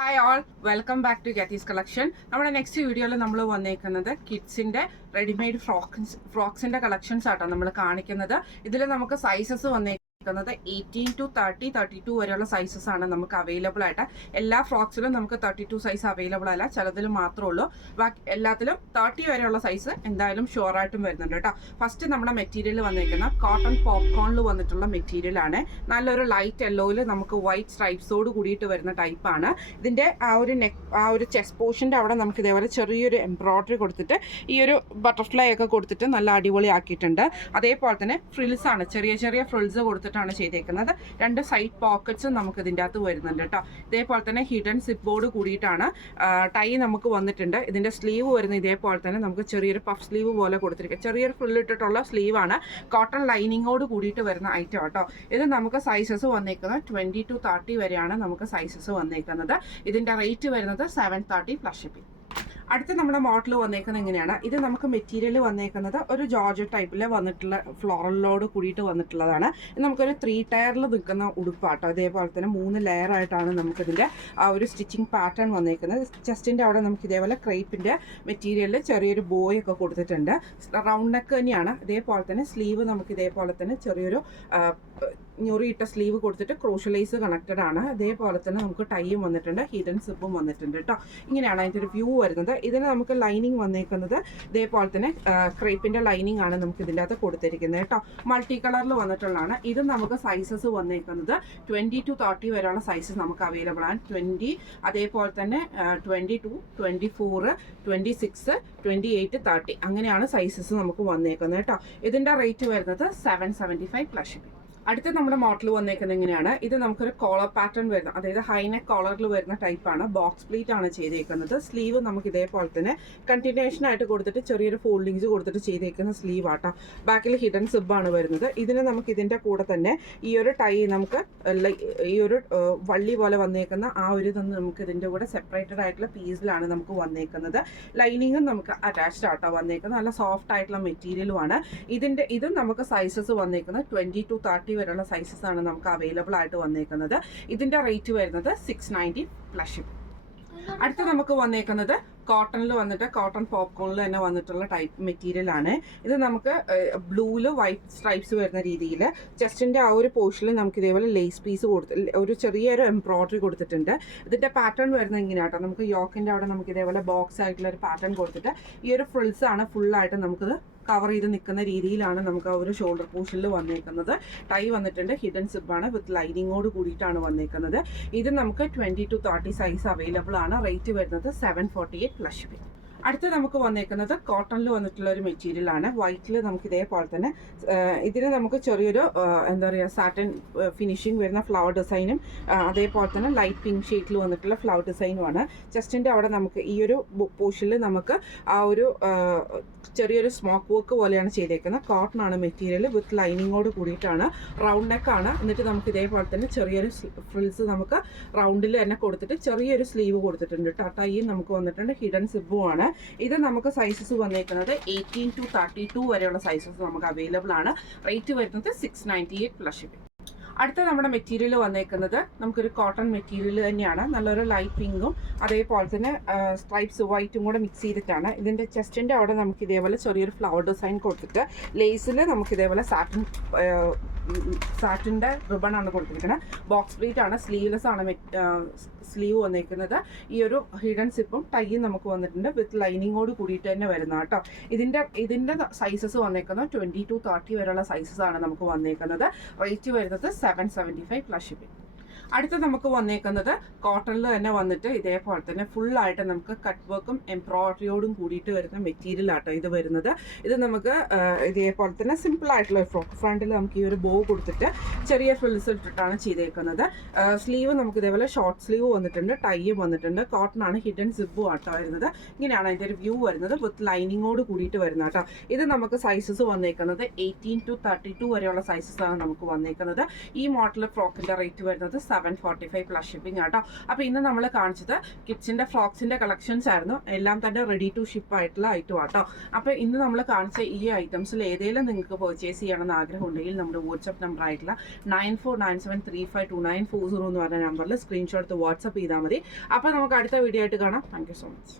Hi all, welcome back to ഗെറ്റീസ് collection. നമ്മുടെ next വീഡിയോയിൽ നമ്മൾ വന്നേക്കുന്നത് കിഡ്സിൻ്റെ റെഡിമെയ്ഡ് ഫ്രോക്സിൻ്റെ കളക്ഷൻസ് ആട്ടോ നമ്മൾ കാണിക്കുന്നത്. ഇതിൽ നമുക്ക് സൈസസ് വന്നേക്കുന്നത് 18 to 30, 32 വരെയുള്ള സൈസസ് ആണ് നമുക്ക് അവൈലബിൾ ആയിട്ട്. എല്ലാ ഫ്രോക്സിലും നമുക്ക് 32 സൈസ് അവൈലബിൾ അല്ല, ചിലതിൽ മാത്രമേ ഉള്ളൂ. ബാക്കി എല്ലാത്തിലും 30 വരെയുള്ള സൈസ് എന്തായാലും ഷുവറായിട്ടും വരുന്നുണ്ട് കേട്ടോ. ഫസ്റ്റ് നമ്മുടെ മെറ്റീരിയൽ വന്നേക്കുന്ന കോട്ടൺ പോപ്കോണിൽ വന്നിട്ടുള്ള മെറ്റീരിയലാണ്. നല്ലൊരു ലൈറ്റ് യെല്ലോയിൽ നമുക്ക് വൈറ്റ് സ്ട്രൈപ്സോട് കൂടിയിട്ട് വരുന്ന ടൈപ്പാണ്. ഇതിൻ്റെ ആ ഒരു ചെസ്റ്റ് പോർഷൻ്റെ അവിടെ നമുക്ക് ഇതേപോലെ ചെറിയൊരു എംബ്രോയ്ഡറി കൊടുത്തിട്ട് ഈ ഒരു ബട്ടർഫ്ലൈ ഒക്കെ കൊടുത്തിട്ട് നല്ല അടിപൊളിയാക്കിയിട്ടുണ്ട്. അതേപോലെ തന്നെ ഫ്രിൽസാണ്, ചെറിയ ചെറിയ ഫ്രിൽസ് കൊടുത്തിട്ടാണ് ചെയ്തേക്കുന്നത്. 2 സൈഡ് പോക്കറ്റ്സും നമുക്ക് ഇതിൻ്റെ അകത്ത് വരുന്നുണ്ട് കേട്ടോ. ഇതേപോലെ തന്നെ ഹിഡൻ സിപ്പ് ബോർഡ് കൂടിയിട്ടാണ് ടൈ നമുക്ക് വന്നിട്ടുണ്ട്. ഇതിൻ്റെ സ്ലീവ് വരുന്നത് ഇതേപോലെ തന്നെ നമുക്ക് ചെറിയൊരു പഫ് സ്ലീവ് പോലെ കൊടുത്തിരിക്കുക, ചെറിയൊരു ഫ്രില്ലിട്ടിട്ടുള്ള സ്ലീവാണ്. കോട്ടൺ ലൈനിങ്ങോട് കൂടിയിട്ട് വരുന്ന ഐറ്റം കേട്ടോ. ഇത് നമുക്ക് സൈസസ് വന്നേക്കുന്നത് 20 to 30 വരെയാണ് നമുക്ക് സൈസസ് വന്നേക്കുന്നത്. ഇതിൻ്റെ റേറ്റ് വരുന്നത് 730 പ്ലസ് ഷിപ്പിംഗ്. അടുത്ത നമ്മുടെ മോഡൽ വന്നേക്കുന്നത് എങ്ങനെയാണ്? ഇത് നമുക്ക് മെറ്റീരിയൽ വന്നേക്കുന്നത് ഒരു ജോർജറ്റ് ടൈപ്പിൽ വന്നിട്ടുള്ള ഫ്ലോറലോട് കൂടിയിട്ട് വന്നിട്ടുള്ളതാണ്. ഇത് നമുക്കൊരു 3 ടയറിൽ നിൽക്കുന്ന ഉടുപ്പാട്ടോ. അതേപോലെ തന്നെ 3 ലെയർ ആയിട്ടാണ് നമുക്കിതിൻ്റെ ആ ഒരു സ്റ്റിച്ചിങ് പാറ്റേൺ വന്നേക്കുന്നത്. ചെസ്റ്റിൻ്റെ അവിടെ നമുക്ക് ഇതേപോലെ ക്രേപ്പിൻ്റെ മെറ്റീരിയലിൽ ചെറിയൊരു ബോയൊക്കെ കൊടുത്തിട്ടുണ്ട്. റൗണ്ട് നെക്ക് തന്നെയാണ്. ഇതേപോലെ തന്നെ സ്ലീവ് നമുക്ക് ഇതേപോലെ തന്നെ ചെറിയൊരു ഞൊറിയിട്ട സ്ലീവ് കൊടുത്തിട്ട് ക്രോഷ്യലൈസ് കണക്റ്റഡ് ആണ്. അതേപോലെ തന്നെ നമുക്ക് ടൈയും വന്നിട്ടുണ്ട്, ഹിഡൻ സിപ്പും വന്നിട്ടുണ്ട് കേട്ടോ. ഇങ്ങനെയാണ് അതിൻ്റെ ഒരു വ്യൂ വരുന്നത്. ഇതിന് നമുക്ക് ലൈനിങ് വന്നേക്കുന്നത് ഇതേപോലെ തന്നെ ക്രേപ്പിൻ്റെ ലൈനിങ് ആണ് നമുക്ക് ഇതിൻ്റെ അകത്ത് കൊടുത്തിരിക്കുന്നത് കേട്ടോ. മൾട്ടി കളറിൽ വന്നിട്ടുള്ളതാണ്. ഇത് നമുക്ക് സൈസസ് വന്നേക്കുന്നത് 20 to 30 വരെയുള്ള സൈസസ് നമുക്ക് അവൈലബിൾ ആണ്. 20, അതേപോലെ തന്നെ 22, 24, 26, 28, 30 അങ്ങനെയാണ് സൈസസ് നമുക്ക് വന്നേക്കുന്നത് കേട്ടോ. ഇതിൻ്റെ റേറ്റ് വരുന്നത് 775 പ്ലസ് ഷിപ്പിംഗ്. അടുത്ത നമ്മുടെ മോഡൽ വന്നേക്കുന്നത് എങ്ങനെയാണ്? ഇത് നമുക്കൊരു കോളർ പാറ്റേൺ വരുന്ന, അതായത് ഹൈനെക്ക് കോളറിൽ വരുന്ന ടൈപ്പാണ്. ബോക്സ് പ്ലീറ്റ് ആണ് ചെയ്തേക്കുന്നത്. സ്ലീവ് നമുക്ക് ഇതേപോലെ തന്നെ കണ്ടിന്യൂഷൻ ആയിട്ട് കൊടുത്തിട്ട് ചെറിയൊരു ഫോൾഡിങ്സ് കൊടുത്തിട്ട് ചെയ്തേക്കുന്ന സ്ലീവ് ആട്ടോ. ബാക്കിൽ ഹിഡൻ സിബാണ് വരുന്നത്. ഇതിന് നമുക്ക് ഇതിൻ്റെ കൂടെ തന്നെ ഈ ഒരു ടൈ നമുക്ക് ഈ ഒരു വള്ളി പോലെ വന്നേക്കുന്ന ആ ഒരു ഇതൊന്ന് നമുക്ക് ഇതിൻ്റെ കൂടെ സെപ്പറേറ്റഡ് ആയിട്ടുള്ള പീസിലാണ് നമുക്ക് വന്നേക്കുന്നത്. ലൈനിങ്ങും നമുക്ക് അറ്റാച്ച്ഡ് ആട്ടോ വന്നേക്കുന്നത്. നല്ല സോഫ്റ്റ് ആയിട്ടുള്ള മെറ്റീരിയലുമാണ്. ഇതും നമുക്ക് സൈസസ് വന്നേക്കുന്നത് 20 to 30 വരെയുള്ള സൈസസ് ആണ് നമുക്ക് അവൈലബിൾ ആയിട്ട് വന്നേക്കുന്നത്. ഇതിൻ്റെ റേറ്റ് വരുന്നത് 690 പ്ലസ് ഷിപ്പ്. അടുത്ത് നമുക്ക് വന്നേക്കുന്നത് കോട്ടണിൽ വന്നിട്ട് കോട്ടൺ പോപ്കോണിൽ തന്നെ വന്നിട്ടുള്ള ടൈപ്പ് മെറ്റീരിയൽ ആണ്. ഇത് നമുക്ക് ബ്ലൂവിൽ വൈറ്റ് സ്ട്രൈപ്സ് വരുന്ന രീതിയിൽ ചെസ്റ്റിൻ്റെ ആ ഒരു പോർഷനിൽ നമുക്ക് ഇതേപോലെ ലേസ് പീസ് ഒരു ചെറിയൊരു എംബ്രോയ്ഡറി കൊടുത്തിട്ടുണ്ട്. ഇതിൻ്റെ പാറ്റേൺ വരുന്നത് ഇങ്ങനെയാട്ടോ. നമുക്ക് യോക്കിൻ്റെ അവിടെ നമുക്ക് ഇതേപോലെ ബോക്സ് ആയിട്ടുള്ള ഒരു പാറ്റേൺ കൊടുത്തിട്ട് ഈ ഒരു ഫ്രിൽസ് ആണ് ഫുള്ളായിട്ട് നമുക്കിത് കവർ ചെയ്ത് നിൽക്കുന്ന രീതിയിലാണ് നമുക്ക് ആ ഒരു ഷോൾഡർ പോർഷനിൽ വന്നേക്കുന്നത്. ടൈ വന്നിട്ടുണ്ട്, ഹിഡൻ സിബാണ്, വിത്ത് ലൈനിങ്ങോട് കൂടിയിട്ടാണ് വന്നേക്കുന്നത്. ഇത് നമുക്ക് 20 to 30 സൈസ് അവൈലബിൾ ആണ്. റേറ്റ് വരുന്നത് 748 പ്ലസ് ഷിപ്പിംഗ്. അടുത്ത് നമുക്ക് വന്നേക്കുന്നത് കോട്ടണിൽ വന്നിട്ടുള്ള ഒരു മെറ്റീരിയൽ ആണ്. വൈറ്റിൽ നമുക്ക് ഇതേപോലെ തന്നെ ഇതിന് നമുക്ക് ചെറിയൊരു എന്താ പറയുക സാറ്റൻ ഫിനിഷിങ് വരുന്ന ഫ്ലവർ ഡിസൈനും അതേപോലെ തന്നെ ലൈറ്റ് പിങ്ക് ഷെയ്ഡിൽ വന്നിട്ടുള്ള ഫ്ലവർ ഡിസൈനുമാണ്. ചെസ്റ്റിൻ്റെ അവിടെ നമുക്ക് ഈ ഒരു പോർഷനിൽ നമുക്ക് ആ ഒരു ചെറിയൊരു സ്മോക്ക് വർക്ക് പോലെയാണ് ചെയ്തേക്കുന്നത്. കോട്ടൺ ആണ് മെറ്റീരിയൽ, വിത്ത് ലൈനിങ്ങോട് കൂടിയിട്ടാണ്. റൗണ്ട് നെക്കാണ്. എന്നിട്ട് നമുക്ക് ഇതേപോലെ തന്നെ ചെറിയൊരു ഫ്രിൽസ് നമുക്ക് റൗണ്ടിൽ തന്നെ കൊടുത്തിട്ട് ചെറിയൊരു സ്ലീവ് കൊടുത്തിട്ടുണ്ട്. ടൈയും നമുക്ക് വന്നിട്ടുണ്ട്, ഹിഡൻ സിബും ആണ്. ഇത് നമുക്ക് സൈസസ് വന്നേക്കുന്നത് 18 to 32 വരെയുള്ള സൈസസ് നമുക്ക് അവൈലബിൾ ആണ്. റേറ്റ് വരുന്നത് 698 പ്ലസ് ഷിപ്പിംഗ്. അടുത്ത നമ്മുടെ മെറ്റീരിയൽ വന്നേക്കുന്നത് നമുക്കൊരു കോട്ടൺ മെറ്റീരിയൽ തന്നെയാണ്. നല്ലൊരു ലൈറ്റ് പിങ്കും അതേപോലെ തന്നെ സ്ട്രൈപ്സ് വൈറ്റും കൂടെ മിക്സ് ചെയ്തിട്ടാണ്. ഇതിൻ്റെ ചെസ്റ്റിൻ്റെ അവിടെ നമുക്ക് ഇതേപോലെ ചെറിയൊരു ഫ്ലവർ ഡിസൈൻ കൊടുത്തിട്ട് ലേസിൽ നമുക്ക് ഇതേപോലെ സാറ്റിൻ്റെ റിബൺ ആണ് കൊടുത്തിരിക്കുന്നത്. ബോക്സ് പ്ലീറ്റ് ആണ്, സ്ലീവ്ലെസ് ആണ് സ്ലീവ് വന്നേക്കുന്നത്. ഈ ഒരു ഹിഡൻ സിപ്പും ടൈയും നമുക്ക് വന്നിട്ടുണ്ട്, വിത്ത് ലൈനിങ്ങോട് കൂടിയിട്ട് തന്നെ വരുന്ന കേട്ടോ. ഇതിൻ്റെ സൈസസ് വന്നേക്കുന്നത് 20 to 30 വരെയുള്ള സൈസസ് ആണ് നമുക്ക് വന്നേക്കുന്നത്. റേറ്റ് വരുന്നത് 775 പ്ലസ് ഷിപ്പിംഗ്. അടുത്ത നമുക്ക് വന്നേക്കുന്നത് കോട്ടണിൽ തന്നെ വന്നിട്ട് ഇതേപോലെ തന്നെ ഫുള്ളായിട്ട് നമുക്ക് കട്ട് വർക്കും എംബ്രോയ്ഡറിയോടും കൂടിയിട്ട് വരുന്ന മെറ്റീരിയൽ ആട്ടോ ഇത് വരുന്നത്. ഇത് നമുക്ക് ഇതേപോലെ തന്നെ സിമ്പിൾ ആയിട്ടുള്ള ഫ്രോക്ക്. ഫ്രണ്ടിൽ നമുക്ക് ഈ ഒരു ബോ കൊടുത്തിട്ട് ചെറിയ ഫ്രിൽസ് ഇട്ടിട്ടാണ് ചെയ്തേക്കുന്നത്. സ്ലീവ് നമുക്ക് ഇതേപോലെ ഷോർട്ട് സ്ലീവ് വന്നിട്ടുണ്ട്, ടൈയും വന്നിട്ടുണ്ട്. കോട്ടൺ ആണ്, ഹിഡൻ സിബും ആട്ടോ വരുന്നത്. ഇങ്ങനെയാണ് അതിൻ്റെ ഒരു വ്യൂ വരുന്നത്, വിത്ത് ലൈനിങ്ങോട് കൂടിയിട്ട് വരുന്ന കേട്ടോ. ഇത് നമുക്ക് സൈസസ് വന്നേക്കുന്നത് 18 to 32 വരെയുള്ള സൈസസ് ആണ് നമുക്ക് വന്നേക്കുന്നത്. ഈ മോഡൽ ഫ്രോക്കിൻ്റെ റേറ്റ് വരുന്നത് 1145 പ്ലസ് ഷിപ്പിംഗ് ആട്ടോ. അപ്പോൾ ഇന്ന് നമ്മൾ കാണിച്ചത് കിഡ്സിൻ്റെ ഫ്രോക്സിൻ്റെ കളക്ഷൻസ് ആയിരുന്നു. എല്ലാം തന്നെ റെഡി ടു ഷിപ്പ് ആയിട്ടുള്ള ഐറ്റം ആട്ടോ. അപ്പോൾ ഇന്ന് നമ്മൾ കാണിച്ച ഈ ഐറ്റംസിൽ ഏതെങ്കിലും നിങ്ങൾക്ക് പർച്ചേസ് ചെയ്യണമെന്ന് ആഗ്രഹം ഉണ്ടെങ്കിൽ നമ്മുടെ വാട്സപ്പ് നമ്പർ ആയിട്ടുള്ള 9497352940 എന്ന് പറഞ്ഞ നമ്പറിൽ സ്ക്രീൻഷോട്ട് വാട്സപ്പ് ചെയ്താൽ മതി. അപ്പോൾ നമുക്ക് അടുത്ത വീഡിയോ ആയിട്ട് കാണാം. Thank you so much.